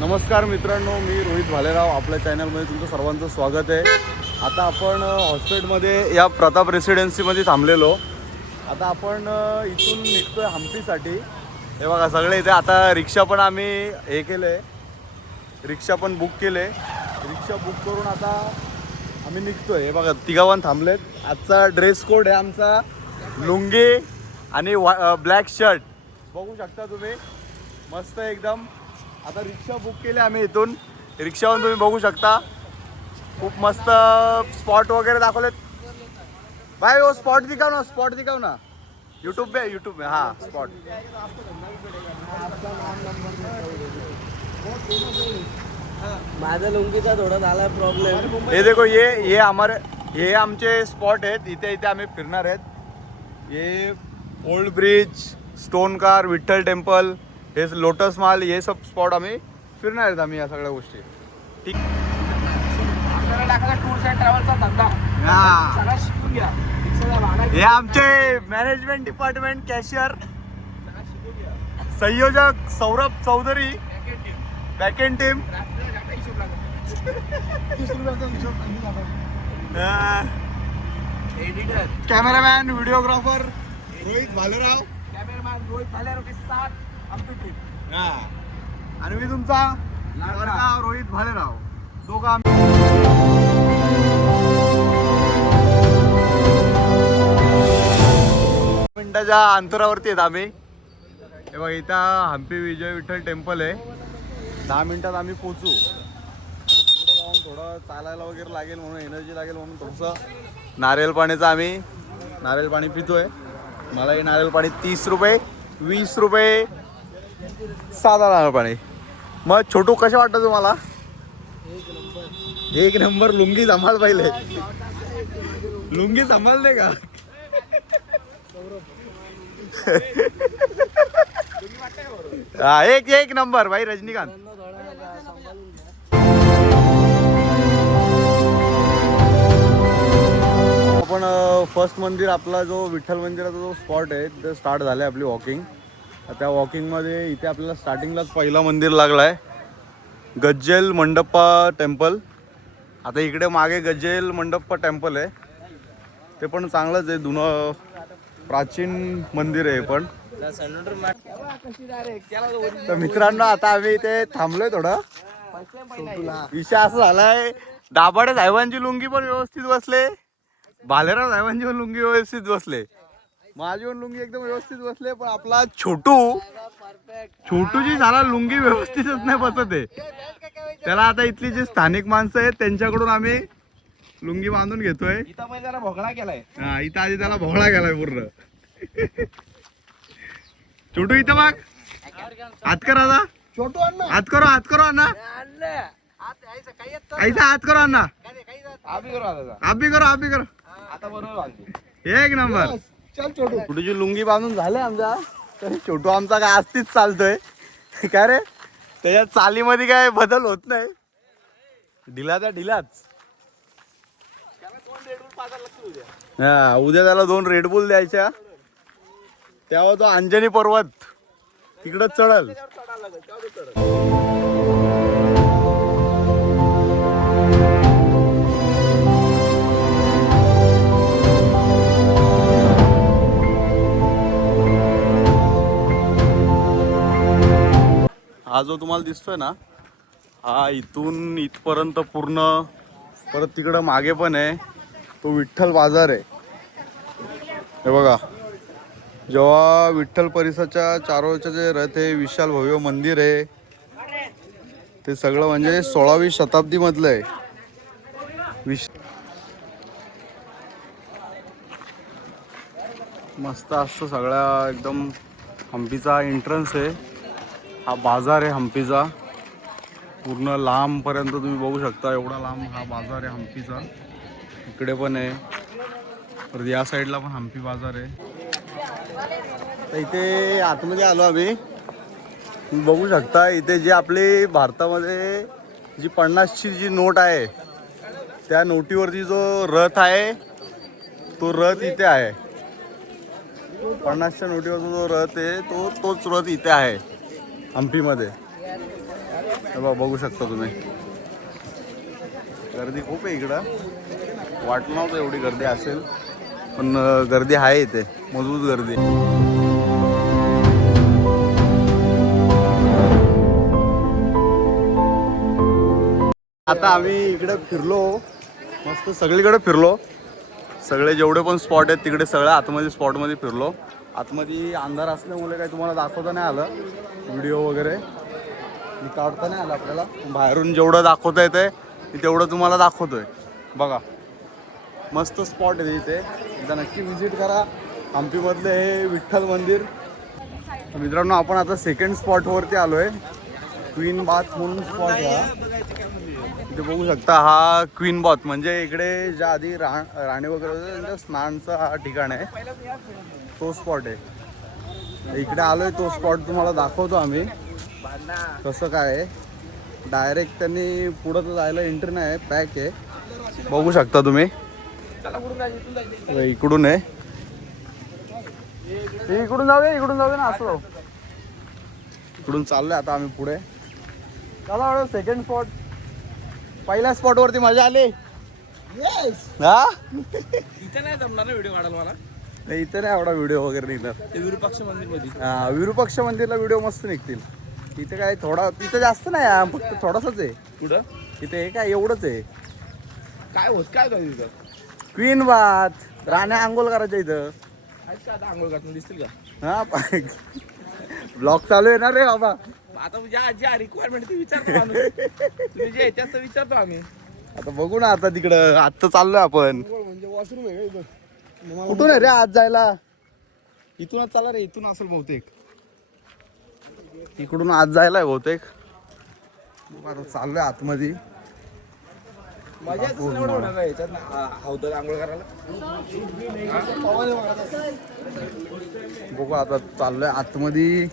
नमस्कार मित्रांनो, मी रोहित भालेराव. आपल्या चॅनलमध्ये तुमचं सर्वांचं स्वागत आहे. आता आपण हॉस्पिटलमध्ये या प्रताप रेसिडेन्सीमध्ये थांबलेलो. आता आपण इथून निघतोय हम्पीसाठी. हे बघा सगळे इथे. आता रिक्षा पण आम्ही हे केले, रिक्षा पण बुक केले. रिक्षा बुक करून आता आम्ही निघतोय. हे बघा तिघावन थांबलेत. आजचा ड्रेस कोड आहे आमचा लुंगी आणि ब्लॅक शर्ट. बघू शकता तुम्ही, मस्त एकदम. आता रिक्षा बुक केली आम्ही इथून. रिक्षावरून तुम्ही बघू शकता खूप मस्त स्पॉट वगैरे दाखवलेत. भाई वो स्पॉट दिखाओ ना यूट्यूब पे हाँ स्पॉट. माझा लुंगीचा थोडा झाला प्रॉब्लेम. हे देखो, ये आमचे स्पॉट आहेत. इथे इथे आम्ही फिरणार आहेत. ये old bridge, stone car, Vitthal temple, हे लोटस माल, हे सब स्पॉट आम्ही फिरणार आहेत. आम्ही या सगळ्या गोष्टी ठीक. टूर्स अँड ट्रॅव्हलचा धंदा सगळा शिकून घ्या. हे आमचे मॅनेजमेंट डिपार्टमेंट कॅशियर संयोजक Saurabh Chaudhari, backend team, editor, cameraman, videographer Rohit Bhalerao, cameraman Rohit Bhalerao के साथ आमची टीम. आणि मी तुमचा लाडका रोहित भालेराव. दोघं मिनिटाच्या अंतरावरती आहेत आम्ही. हे बघा इथं हम्पी विजय विठ्ठल टेम्पल आहे. 10 मिनिटात आम्ही पोचू. आता तिकडे जाऊन थोडं चालायला वगैरे लागेल, म्हणून एनर्जी लागेल, म्हणून थोडंसं नारळ पाण्याचं आम्ही नारळ पाणी पितोय. मला हे नारळ पाणी 30 रुपये, 20 रुपये साधा नारळ पाणी. मग छोटू कसे वाटतं तुम्हाला? एक नंबर. लुंगी सांभाळ पहिले, लुंगी सांभाळते का? हा, एक नंबर भाई रजनीकांत. आपण फर्स्ट मंदिर, आपला जो विठ्ठल मंदिराचा जो स्पॉट आहे तिथे स्टार्ट झालं आहे आपली वॉकिंग. त्या वॉकिंगमध्ये इथे आपल्याला स्टार्टिंगलाच पहिला मंदिर लागला आहे, गज्जेल मंडप्पा टेम्पल. आता इकडे मागे गज्जेल मंडप्पा टेम्पल आहे, ते पण चांगलंच आहे. जुनं प्राचीन मंदिर आहे पण. तर मित्रांनो, आता आम्ही इथे थांबलोय थोडं. विषय असा झालाय, दाभाडे साहेबांची लुंगी पण व्यवस्थित बसले, भालेराव साहेबांची पण लुंगी व्यवस्थित बसले, माझी पण लुंगी एकदम व्यवस्थित बसले. पण आपला छोटूची झाला लुंगी व्यवस्थितच नाही बसत आहे. त्याला आता इथली जी स्थानिक माणसं आहेत त्यांच्याकडून आम्ही लुंगी बांधून घेतोय. इथं जरा भोगळा केलाय. हा, इथं आधी त्याला भोळा गेलाय पूर्ण. छोटू इथं बघ, हात करा आता. छोटू अण्णा हात करो अण्णा, ऐसा हात करो अण्णा. आप भी करो. आता बरोबर. एक नंबर. चल छोटू. छोटूची लुंगी बांधून झाले आमचा. तर छोटू आमचा काय अस्तीच चालतोय काय रे, त्याच्या चालीमध्ये काय बदल होत नाही. ढिलाचा ढिलाच. हा, उद्या त्याला 2 रेडबुल द्यायच्या. तेव्हा तो अंजनी पर्वत तिकडं चढल. हा जो तुम्हाला दिसतोय ना, हा इथून इथपर्यंत पूर्ण. परत तिकडं मागे पण आहे तो विठ्ठल बाजार आहे. हे बघा, जेव्हा विठ्ठल परिसराच्या चारोळचं जे रथ आहे, विशाल भव्य मंदिर आहे, ते सगळं म्हणजे 16वी शताब्दी मधलं आहे. मस्त असतं सगळ्या एकदम. हम्पीचा एंट्रन्स आहे हा, बाजार आहे हम्पीचा. पूर्ण लांबपर्यंत तुम्ही बघू शकता, एवढा लांब हा बाजार आहे हम्पीचा. इकडे पण आहे, तर या साईडला पण हम्पी बाजार आहे. तर इथे आतमध्ये आलो आम्ही. तुम्ही बघू शकता इथे जी आपली भारतामध्ये जी 50ची जी नोट आहे, त्या नोटीवरती जो रथ आहे तो रथ इथे आहे. 50च्या नोटीवरचा जो रथ आहे तोच रथ इथे आहे हम्पीमध्ये. हे बघा, बघू शकता तुम्ही गर्दी खूप आहे इकडं. वाटलं नव्हतं एवढी गर्दी असेल, पण गर्दी आहे इथे, मजबूत गर्दी. आता आम्ही इकडे फिरलो, मस्त सगळीकडे फिरलो. सगळे जेवढे पण स्पॉट आहेत तिकडे सगळ्या आतमध्ये स्पॉटमध्ये फिरलो. आतमध्ये अंधार असल्यामुळे काही तुम्हाला दाखवता नाही आलं व्हिडिओ वगैरे, काढता नाही आलं आपल्याला. बाहेरून जेवढं दाखवता येतंय तेवढं तुम्हाला दाखवतोय. बघा मस्त स्पॉट आहे इथे, एकदा नक्की व्हिजिट करा. हम्पीमधले हे विठ्ठल मंदिर. मित्रांनो, आपण आता सेकंड स्पॉटवरती आलो आहे. क्वीन बाथ म्हणून स्पॉट आहे हा. इथे बघू शकता, हा क्वीन बाथ म्हणजे इकडे ज्या आधी राणी वगैरे होते त्यांच्या स्नानचा हा ठिकाण आहे, तो स्पॉट आहे. इकडे आलो आहे, तो स्पॉट तुम्हाला दाखवतो आम्ही कसं काय आहे. डायरेक्ट त्यांनी पुढं तर जायला एंट्री नाही आहे, पॅक आहे. बघू शकता तुम्ही, इकडून आहे. इकडून जाऊया, इकडून जाऊया ना, असं इकडून चाललोय आता आम्ही पुढे. चला सेकंड स्पॉट. पहिल्या स्पॉट वरती मजा आली. हा इथे नाही जमणार ना व्हिडिओ काढायला मला. नाही, इथे नाही एवढा व्हिडिओ वगैरे निघणार. ते विरूपाक्ष मंदिर मध्ये. हा, विरूपाक्ष मंदिरला व्हिडिओ मस्त निघतील. इथे काय थोडा, तिथे जास्त नाही, फक्त थोडासाच आहे. कुठं इथे हे काय एवढंच आहे. काय होत काय झालं तिथं? क्वीन बाथ, राण्या आंघोळ करायच्या इथं. आहेत का आता आंघोळ घातून दिसतील का? हा ब्लॉग चालू आहे ना रे बाबा. आता ज्या रिक्वायरमेंट ती विचारतो माणूस. तुम्ही जे याच्यात विचारतो आम्ही. आता बघू ना, आता तिकडं आत्ता चाललोय आपण. म्हणजे वॉशरूम आहे का इथं? कुठून आहे रे आज जायला? इथूनच चाला रे, इथून असेल बहुतेक. इकडून आज जायला आहे बहुतेक. आता चाललोय आतमध्ये. मजा येतच नाही एवढं होणार नाही याच्यात हौदात आंघोळ करायला. बघू आता चाललोय आतमध्ये.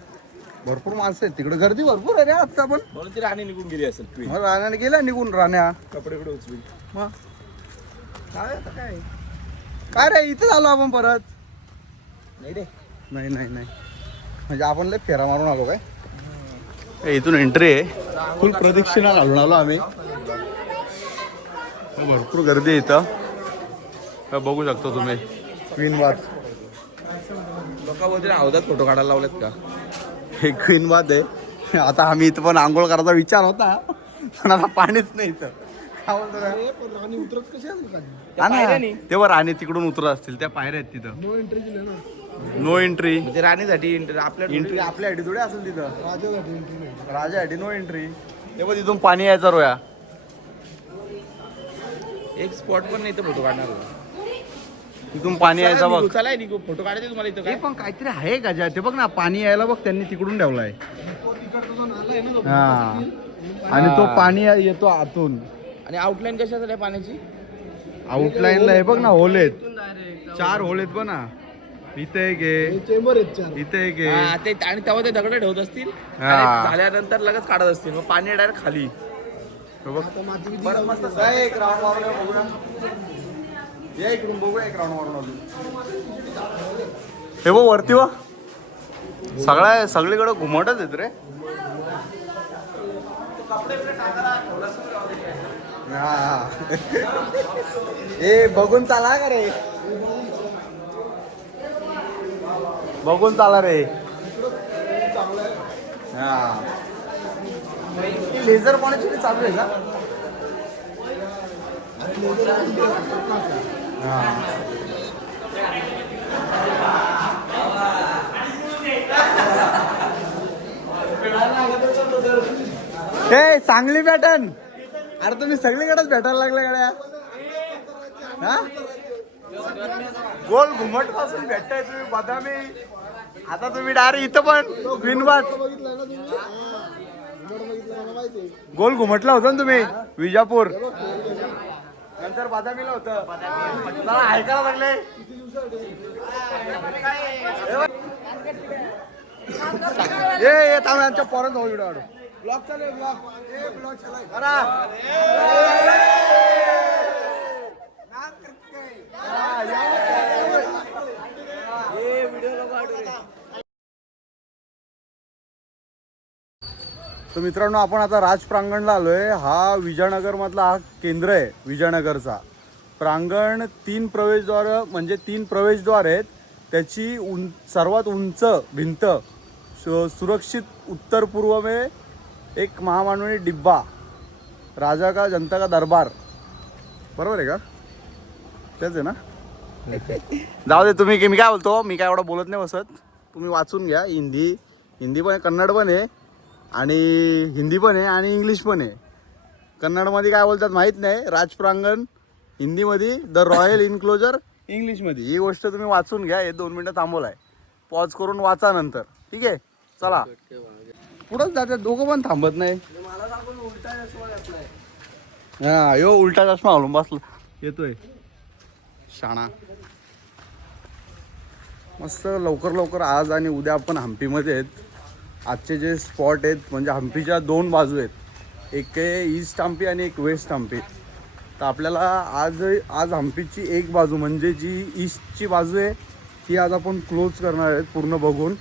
भरपूर माणसं आहेत तिकडे, गर्दी भरपूर आहे रे आता. पण म्हणून ती राणी निघून गेली असेल. क्वीन राण्याने गेल्या निघून राण्या. कपडे कुठे उचलून मग काय आता काय काय रे, इथं आलो आपण परत. नाही रे. नाही नाही नाही, म्हणजे आपण लय फेरा मारून आलो काय. इथून एंट्री आहे. फुल प्रदक्षिणा घालून आलो आम्ही. भरपूर गर्दी आहे इथं, बघू शकता तुम्ही. Queen bath. लोक बोलते हौदात फोटो काढायला लावलेत का? हे क्वीन बाथ आहे. आता आम्ही इथं पण आंघोळ करायचा विचार होता, पण आता पाणीच नाही इथं. काय बोलतो काय? राणी उतरत कशी असेल का? हा ना, तेव्हा राणी तिकडून उतरत असतील, त्या पायऱ्या आहेत तिथं. नो एंट्री दिली ना. No entry. म्हणजे राणीसाठी आपल्या एंट्री आपल्यासाठी थोडी असेल तिथं. राजासाठी एंट्री नाही. राजासाठी नो एंट्री. तेव्हा तिथून पाणी यायचा रोया. एक स्पॉट पण नाही तर फोटो काढणार. तिथून पाणी यायचा बघ. चला निघू फोटो काढायचे तुम्हाला इथं हे पण काहीतरी आहे का ज्या, ते बघ ना पाणी यायला बघ, त्यांनी तिकडून ठेवलाय. हा, आणि तो पाणी येतो आतून. आणि आउटलाईन कशा झाल्या पाण्याची? आउटलाईनला हे बघ ना, होल आहेत. 4 होल आहेत बघ ना. इथे एक आहे, चेंबर आहेत. इथे एक हा, आहे. ते आणि तेव्हा ते दगड ठेवत असतील हा. आणि झाल्यानंतर लगेच काढत असतील, मग पाणी डायरेक्ट खाली. हे बघ. बरं, मस्त जाय, एक राऊंड मारून ये, बघू ना. ये इकडून बघूया, एक राऊंड मारून आलो. हे बघ वरती वा, सगळीकडे घुमटच आहेत रे. हा ए बघून चाला का रे, बघून चाला रे. हा, लेझर पाण्याची चालू आहे का? हे चांगली पॅटर्न. अरे तुम्ही सगळीकडेच भेटायला लागले गड्या. हा, गोल घुमट पासून भेटताय तुम्ही बदामी. आता तुम्ही डायरेक्ट इथं पण क्वीन बाथ. गोल घुमटला होता ना तुम्ही विजापूर, नंतर बदामीला होतं. मला ऐकायला लागले. ये थांब, आमच्या पोरांचा व्हिडिओ काढू. ब्लॉग चालू आहे, ब्लॉग चालू तर मित्रांनो आपण आता राज प्रांगणला आलो आहे. हा विजयनगरमधला हा केंद्र आहे विजयनगरचा. प्रांगण 3 प्रवेशद्वार म्हणजे 3 प्रवेशद्वार आहेत. त्याची सर्वात उंच भिंत सुरक्षित उत्तर पूर्व में एक महामानवी डिब्बा राजा का जनता का दरबार. बरोबर आहे का? तेच आहे ना? जाऊ दे तुम्ही. मी काय बोलतो, मी काय एवढं बोलत नाही बसत. तुम्ही वाचून घ्या. हिंदी पण आहे, कन्नड पण आहे आणि हिंदी पण आहे आणि इंग्लिश पण आहे. कन्नडमध्ये काय बोलतात माहीत नाही. राज प्रांगण हिंदीमध्ये, द रॉयल इन्क्लोजर इंग्लिशमध्ये. ही गोष्ट तुम्ही वाचून घ्या. हे 2 मिनटं थांबवलाय. पॉज करून वाचा नंतर. ठीक आहे, चला. पुढंच जातात दोघं पण थांबत नाही. हा यो उलटा चष्मा घालून बसला येतोय शाणा. मस्त लवकर आज आणि उद्या आपण हम्पीमध्ये आहेत. आजचे जे स्पॉट आहेत म्हणजे हम्पीच्या 2 बाजू आहेत. एक आहे ईस्ट हम्पी आणि एक वेस्ट हम्पी. तर आपल्याला आज हम्पीची एक बाजू म्हणजे जी ईस्टची बाजू आहे ती आज आपण क्लोज करणार आहेत पूर्ण बघून.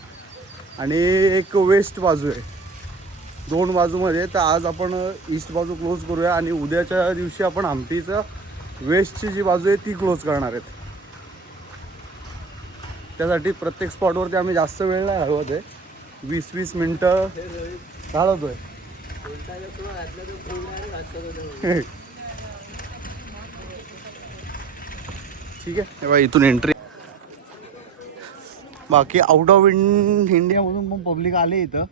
आणि एक वेस्ट बाजू आहे. 2 बाजूमध्ये. तर आज आपण ईस्ट बाजू क्लोज करूया आणि उद्याच्या दिवशी आपण हम्पीचं वेस्टची जी बाजू आहे ती क्लोज करणार आहेत. त्यासाठी प्रत्येक स्पॉटवरती आम्ही जास्त वेळ नाही घालवत आहे. 20-20 मिनटं घालवतोय. ठीक आहे. तेव्हा इथून एंट्री. बाकी आउट ऑफ इंडियामधून पण पब्लिक आले इथं.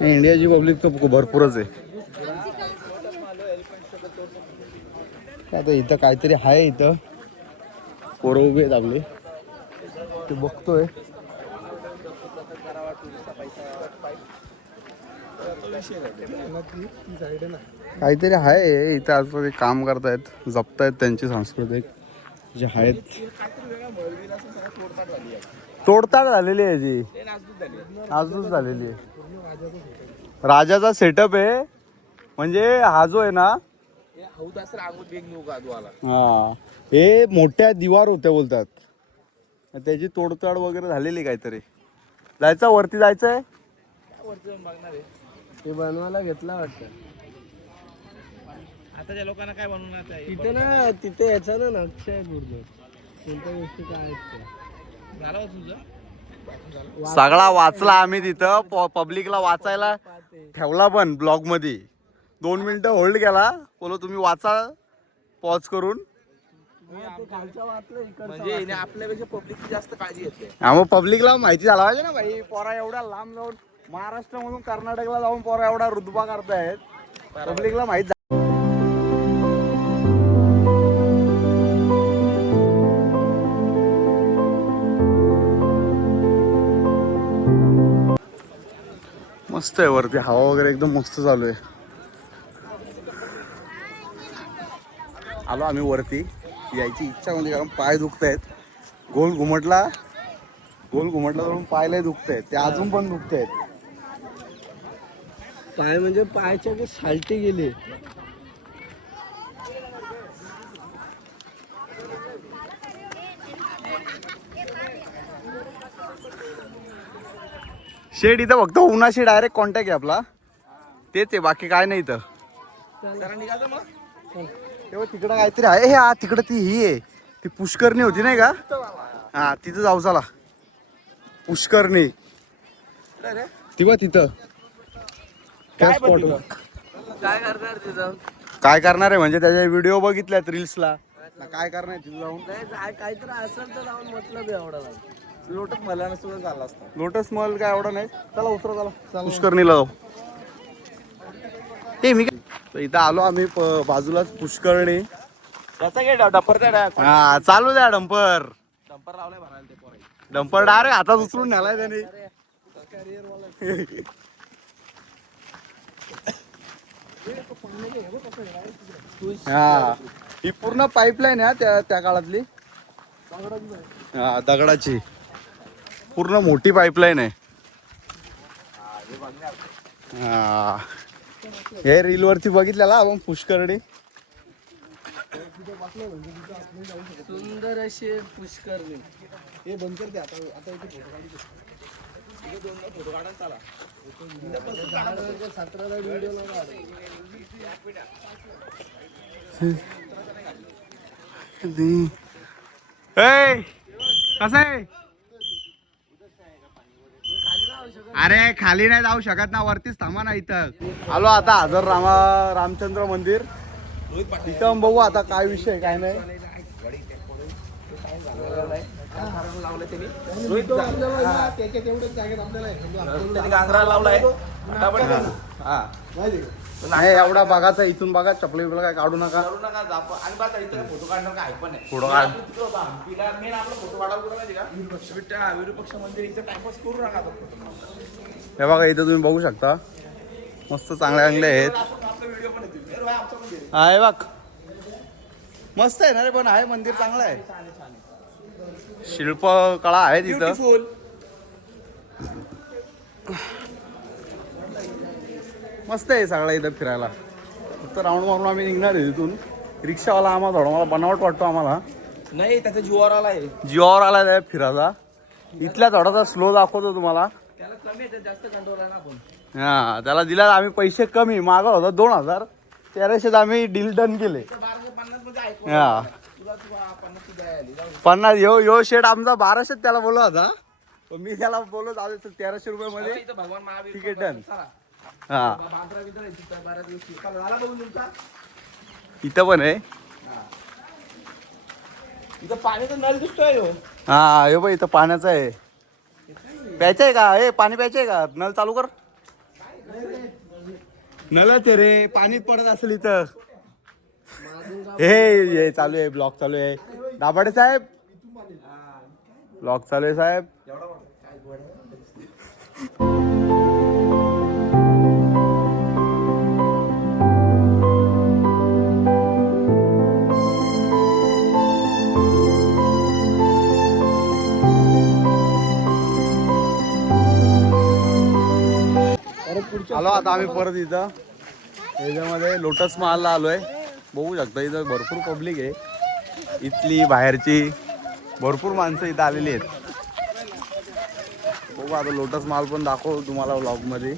इंडियाची पब्लिक तर भरपूरच आहे. आता इथं काहीतरी आहे. इथं पोरं उभे आहेत आपले, ते बघतोय. काहीतरी आहे इथं. आज ते काम करतायत, जपतायत त्यांची सांस्कृतिक जे आहेत. तोडताड झालेली आहे जी, नाजूक झालेली आहे. राजाचा सेटअप आहे म्हणजे हा जो आहे ना, हा हे मोठ्या दिवार होत्या बोलतात. त्याची तोडताड वगैरे झालेली काहीतरी. जायचं वरती, जायचंय ते बनवायला घेतला वाटतं. आताच्या लोकांना काय बनवणार तिथे ना, तिथे याचा ना नक्षा आहे पूर्ण. कोणत्या गोष्टी काय आहेत झालं हो तुझं. सगळा वाचला आम्ही तिथं. पब्लिकला वाचायला ठेवला पण ब्लॉग मध्ये. 2 मिनिटं होल्ड केला, बोलो तुम्ही वाचा पॉज करून. म्हणजे हिने आपल्यापेक्षा पब्लिकची जास्त काळजी घेतली. हा मग पब्लिकला माहिती झाला पाहिजे ना भाई. पोरा एवढा लांब जाऊन महाराष्ट्रामधून कर्नाटकला जाऊन पोरा एवढा रुतबा करतायत. पब्लिकला माहिती. मस्त आहे वरती, हवा वगैरे एकदम मस्त चालू आहे. आलो आम्ही वरती. यायची इच्छा म्हणजे कारण पाय दुखत आहेत. गोल घुमटला जाऊन पायला दुखत आहेत. ते अजून पण दुखत आहेत. पाय म्हणजे पायच्या की सालटी गेली. शेड इथं फक्त उन्हाशी डायरेक्ट कॉन्टॅक्ट आहे आपला. तेच आहे, बाकी काय नाही इथं. जरा निघायचं मग. तेव्हा तिकडं काहीतरी आहे. हे हा तिकडं ती ही आहे, ती पुष्करणी होती नाही का? हा तिथं जाऊ चला. पुष्करणी ती बघ तिथं. काय स्पॉट काय करणार तिथं? काय करणार आहे म्हणजे त्याचे व्हिडिओ बघितल्यात रील्सला. काय करणार तिथं जाऊन? काहीतरी असेल तर जाऊन मतलब एवढा लोटस मला सुद्धा झाला असता. लोटस महल काय एवढं नाही. चला उतरा, चला पुष्करणीला जाऊ. हे मी तर इथं आलो आम्ही बाजूलाच पुष्करणी. त्याचा घे डंपर द्या. हा चालू द्या डंपर. डंपर लावलाय भरायला ते पोराई. डंपर डायरेक्ट हातात उचलून नेलाय त्याने. हा ही पूर्ण पाईपलाईन आहे त्या काळातली. हा दगडाची पूर्ण मोठी पाईपलाईन आहे. हा हे रील वरती बघितलेला आपण पुष्करणी. सुंदर अशी पुष्करणी. हे बंद करते आता. फोटो काढा चला. 17ला व्हिडिओ नका कसं आहे? अरे खाली नाही जाऊ शकत ना, वरतीच थांबा ना. इथं आलो आता हजर रामचंद्र मंदिर. इथं बघू आता काय विषय काय नाही. त्याच्यात एवढ्याच जागेत आपल्याला गांगरा लावलाय. हा नाही एवढा बघाचा. इथून बघा चपली बिपला काय काढू नका. करू नका जाप. आणि बघा इथं फोटो काढणार काय पण आहे. फोटो काढ. मेन आपला फोटो काढायला कुठं माहिती का विरुपक्ष मंदिर. इथं टाइमपास करू नका फोटो. हे बघा इथं तुम्ही बघू शकता मस्त चांगले चांगले आहेत. आपला व्हिडिओ पण येतील. आमचा पण येईल. हा हे बघ मस्त आहे ना रे. पण आहे मंदिर चांगलं आहे. शिल्पकला आहे तिथं. ब्युटिफुल. मस्त आहे सगळं इथं फिरायला. फक्त राऊंड मारून आम्ही निघणार आहे तिथून. रिक्षावाला आम्हाला थोडा मला बनावट वाटतो आम्हाला. नाही त्याच्या जीवावर आलाय. जीवावर आला आहे फिरायला. इथल्या थोडासा स्लो दाखवतो तुम्हाला. त्याला कमी आहे जास्त कंट्रोल आहे ना आपण. हा त्याला दिला आम्ही पैसे कमी मागा होता 2000. 1300 आम्ही डील डन केले. 1250 मध्ये ऐकू. हा तुला 50 ची द्यायला आली. जाऊ दे. 50 यो शेट आमचा 1200 त्याला बोलला होता. पण मी त्याला बोललो जाऊ दे 1300 रुपये मध्ये. इथं भगवान महावीर. Ticket done. चला. हा बांद्रा बिंद्रा आहे तिथं 12 दिवशी. चला, झाला बघून तुमचा. इथं पण आहे. इथं पाण्याचा नळ दिसतोय हो. हा हे बघ इथं पाण्याचं आहे. प्यायचं आहे का? हे पाणी प्यायचं आहे का? नळ चालू कर. नळच आहे रे. पाणी पडत असेल इथं. हे चालू आहे. ब्लॉक चालू आहे. दाभाडे साहेब ब्लॉक चालू आहे साहेब. आलो आता आम्ही परत इथं याच्यामध्ये लोटस महालला आलोय. बघू शकता इथं भरपूर पब्लिक आहे. इथली बाहेरची भरपूर माणसं इथं आलेली आहेत. बघू आता लोटस महाल पण दाखवू तुम्हाला व्लॉगमध्ये.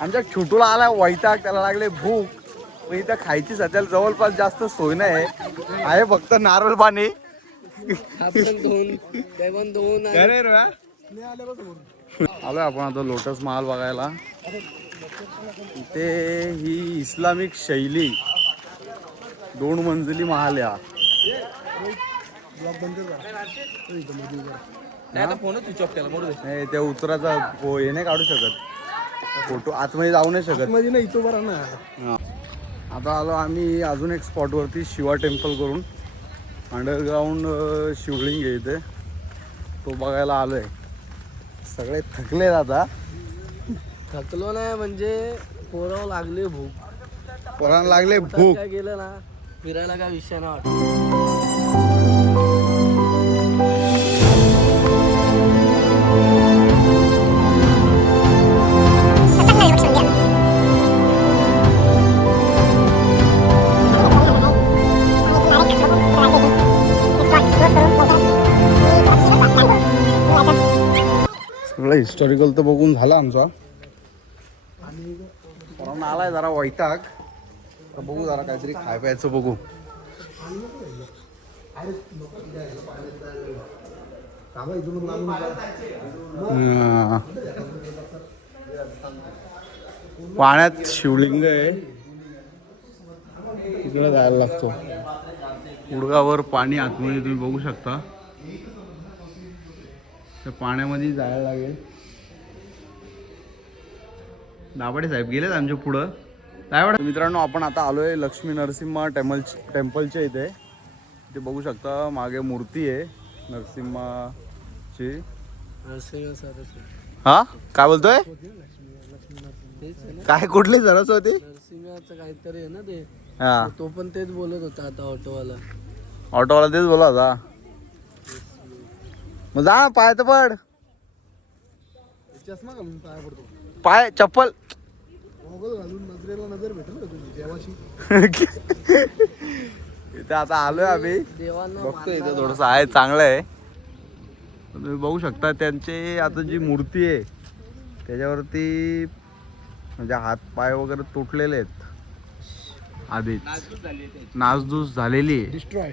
आमच्या छोटूला आला वैताग. त्याला लागले भूक. पण इथं खायची सध्या जवळपास जास्त सोय नाही आहे फक्त नारळ पाणी. आलोय आपण आता लोटस महाल बघायला. इथे ही इस्लामिक शैली 2 मंजिली महाल या. नाही आता फोनच स्विच ऑफ केला. बरोबर. नाही त्या उतराचा हे नाही काढू शकत. फोटो आतमध्ये जाऊ नाही शकत. मध्ये ना इथं बरा ना. हा. आता आलो आम्ही अजून एक स्पॉटवरती शिवा टेम्पल करून. अंडरग्राऊंड शिवलिंग आहे इथे. तो बघायला आलोय. सगळे थकलेत आता. थकलो नाही म्हणजे पोरावं लागले भूक. पोरांना लागले भूक. काय गेलं ना फिरायला काय विषय नाही वाटत. सगळं हिस्टॉरिकल तर बघून झाला आमचा. पोरांना आलाय जरा वैताग. तर बघू जरा काहीतरी खाय प्यायचं बघू. पाण्यात शिवलिंग आहे. तिकडे जायला लागतो. उडगावर पाणी आतमध्ये तुम्ही बघू शकता. त्या पाण्यामध्ये जायला लागेल. दाभाडे साहेब गेलेत आमच्या पुढं. दाभाडे मित्रांनो आपण आता आलोय लक्ष्मी नरसिंह टेम्पलच्या इथे. इथे बघू शकता मागे मूर्ती आहे नरसिंहाची. हा काय बोलतोय? काय कुठली सरस्वती? नरसिंहाचं काहीतरी आहे ना ते. हा तो पण तेच बोलत होता आता ऑटोवाला. ऑटोवाला तेच बोला होता. मग जा पाय तर पड. चष्मा घालून पाया पडतो. पाय चप्पल घालून नजरेला नजर भेटेल तुझी देवाशी. इथे आता आलोय आम्ही. देवांना बघतो इथे थोडस आहे चांगलं आहे. तुम्ही बघू शकता त्यांचे आता जी मूर्ती आहे त्याच्यावरती म्हणजे हात पाय वगैरे तुटलेले आहेत आधीच, नासधूस झालेली आहे. डिस्ट्रॉय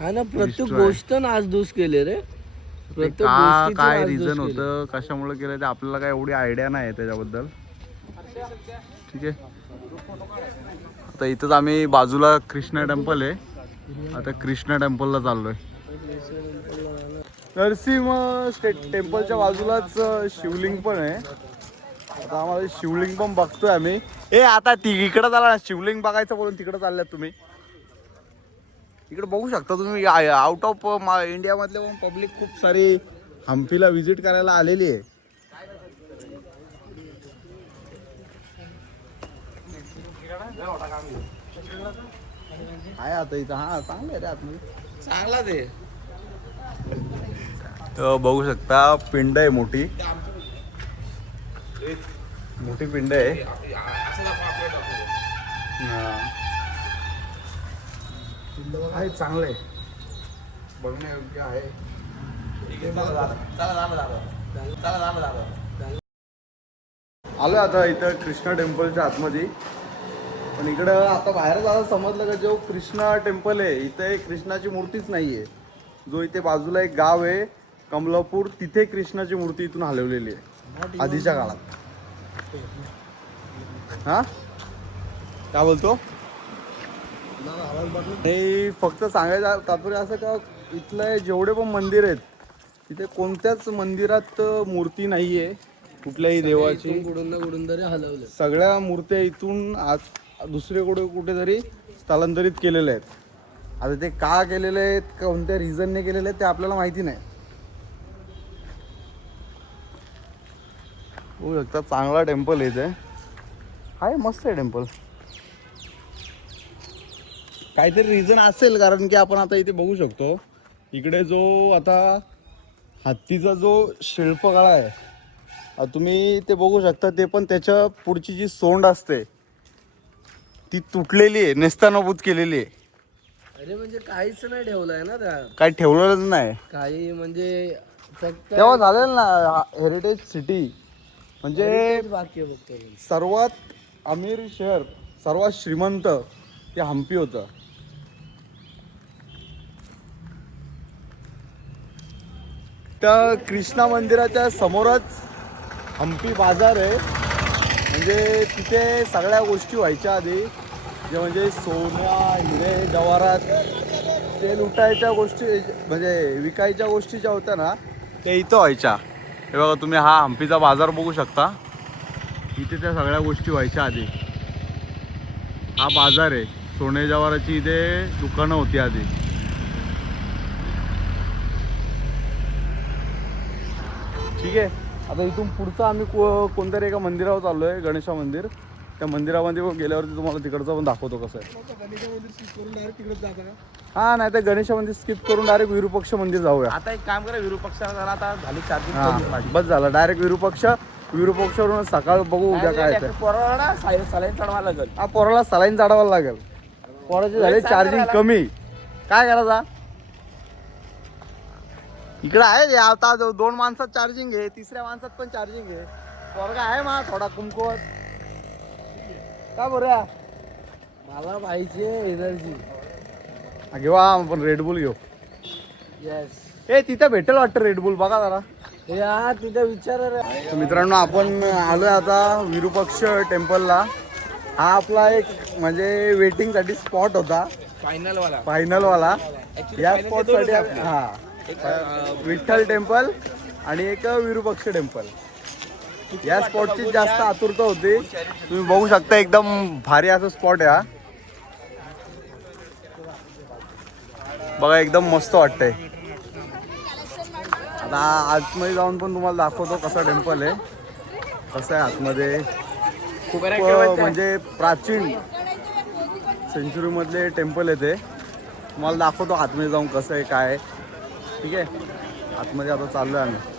हा ना, प्रत्येक Destroy. गोष्ट नासधूस केली रे. ते प्रत्येक का गोष्टीची काय नासधूस रिझन केली. होतं, कशामुळे केलं ते आपल्याला काय एवढी आयडिया नाही आहे त्याच्याबद्दल. ठीक आहे, आता इथंच आम्ही बाजूला कृष्णा टेम्पल आहे, आता कृष्णा टेम्पलला चाललोय. नरसिंह टेम्पलच्या बाजूलाच शिवलिंग पण आहे. आता आम्हाला शिवलिंग पण बघतोय आम्ही. आता इकडं चालला ना, शिवलिंग बघायचं बोलून तिकडं चालल्यात तुम्ही. इकडे बघू शकता तुम्ही, आउट ऑफ इंडिया मधले पण पब्लिक खूप सारी हम्पीला व्हिजिट करायला आलेली आहे. आहे आता इथं, हा चांगलं आहे रे आतमध्ये, चांगला ते तर बघू शकता पिंड आहे मोठी मोठी पिंड आहे. आहे चांगलं आहे, बघण्यायोग्य आहे. आलो आता इथं कृष्णा टेम्पलच्या आतमध्ये. पण इकडं आता बाहेर जायला समजलं का, जो कृष्णा टेम्पल आहे इथे एक कृष्णाची मूर्तीच नाही आहे. जो इथे बाजूला एक गाव आहे कमलापूर, तिथे कृष्णाची मूर्ती इथून हलवलेली आहे आधीच्या काळात. हा काय बोलतो, नाही फक्त सांगायचं तात्पर्य असं का, इथले जेवढे पण मंदिर आहेत तिथे कोणत्याच मंदिरात मूर्ती नाही आहे कुठल्याही देवाची. कुठून तरी हलवलं. सगळ्या मूर्त्या इथून दुसरीकडे कुठेतरी स्थलांतरित केलेल्या आहेत. आता ते का केलेले आहेत, कोणत्या रिझनने केलेले आहेत ते आपल्याला माहिती नाही. होऊ शकता चांगला टेम्पल आहे इथे, आहे मस्त आहे टेम्पल. काहीतरी रिझन असेल, कारण की आपण आता इथे बघू शकतो इकडे जो आता हत्तीचा जो शिल्पकला आहे, तुम्ही ते बघू शकता. ते पण त्याच्या पुढची जी सोंड असते ती तुटलेली आहे, नेस्तानाबूत केलेली आहे. अरे म्हणजे काहीच नाही ठेवलंय ना त्या, काही ठेवलेलंच नाही. काही म्हणजे फक्त तेव्हा झालेलं ना हेरिटेज सिटी, म्हणजे heritage बाकी आहे फक्त. सर्वात अमीर शहर, सर्वात श्रीमंत ते हम्पी होतं. त्या कृष्णा मंदिराच्या समोरच हम्पी बाजार आहे. म्हणजे तिथे सगळ्या गोष्टी व्हायच्या आधी, जे म्हणजे सोन्या हिरे जवाहरात ते लुटायच्या गोष्टी, म्हणजे विकायच्या गोष्टी ज्या होत्या ना त्या इथं व्हायच्या. हे बघा तुम्ही, हा हम्पीचा बाजार बघू शकता. इथे त्या सगळ्या गोष्टी व्हायच्या आधी. हा बाजार आहे, सोने जवाहराची इथे दुकानं होती आधी. ठीक आहे, आता इथून पुढचं आम्ही कोणतरी एका मंदिरावर चाललो आहे, गणेशा मंदिर. त्या मंदिरामध्ये गेल्यावरती तुम्हाला तिकडचं पण दाखवतो कसं आहे. हा, नाही तर गणेशा मंदिर स्किप करून डायरेक्ट विरूपक्ष मंदिर जाऊया. आता एक काम करा, विरूपक्षाला जरा आता झाली हा चार्जिंग बस झालं, डायरेक्ट विरूपक्षवरून सकाळ बघू उद्या काय आहे. पोराला सलाईन चढवा लागेल. हा, पोराला सलाईन चढवायला लागेल. पोराचे झाले चार्जिंग कमी, काय करायचा. इकडं आहे रे, आता 2 माणसात चार्जिंग आहे, 3ऱ्या माणसात पण चार्जिंग आहे. पोरगा आहे मा थोडा कुमकुवत, का बरं. मला पाहिजे एनर्जी. घेऊ आपण रेडबुल घेऊ. येस, तिथे भेटेल वाटतं रेडबुल, बघा जरा. या तिथे विचार रे. तर मित्रांनो, आपण आलोय आता विरूपक्ष टेम्पलला. हा आपला एक म्हणजे वेटिंगसाठी स्पॉट होता, फायनल वाला. या स्पॉटसाठी हा विठ्ठल टेम्पल आणि एक विरूपक्ष टेम्पल, या स्पॉटची जास्त आतुरता होती. तुम्ही बघू शकता, एकदम भारी असं स्पॉट आहे हा. बघा एकदम मस्त वाटतंय. आता आतमध्ये जाऊन पण तुम्हाला दाखवतो कसा टेम्पल आहे, कसं आहे आतमध्ये. खूप म्हणजे प्राचीन सेंचुरीमधले टेम्पल आहे ते. तुम्हाला दाखवतो आतमध्ये जाऊन कसं आहे काय आहे. ठीक आहे, आतमध्ये आता चाललो आहे आम्ही.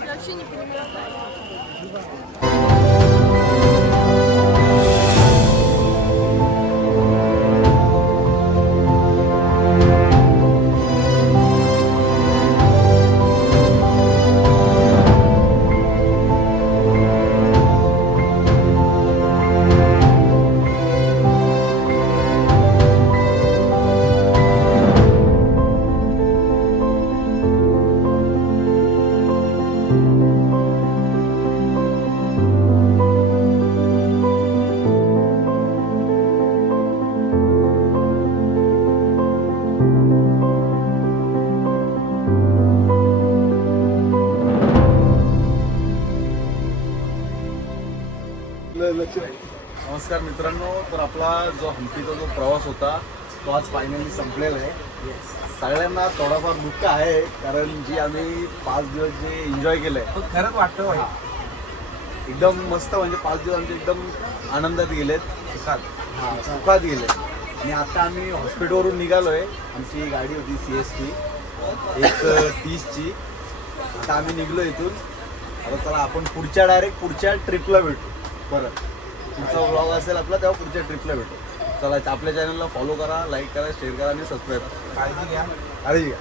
नमस्कार मित्रांनो, तर आपला जो हम्पीचा जो प्रवास होता तो आज फायनली संपलेला आहे. सगळ्यांना थोडाफार दुःख आहे, कारण जी आम्ही 5 दिवस जे एन्जॉय केलंय पण खरंच वाटतं भाई एकदम मस्त, म्हणजे 5 दिवस आमचे एकदम आनंदात गेलेत, सुखात गेले. आणि आता आम्ही हॉस्पिटलवरून निघालोय. आमची गाडी होती CST 1:30ची. आता आम्ही निघलो इथून. आता चला आपण पुढच्या ट्रिपला भेटू. परत पुढचा व्लॉग असेल आपला, तेव्हा पुढच्या ट्रिपला भेटू. चला, आपल्या चॅनलला फॉलो करा, लाईक करा, शेअर करा आणि सबस्क्राईब करा. काळजी घ्या. काळजी घ्या.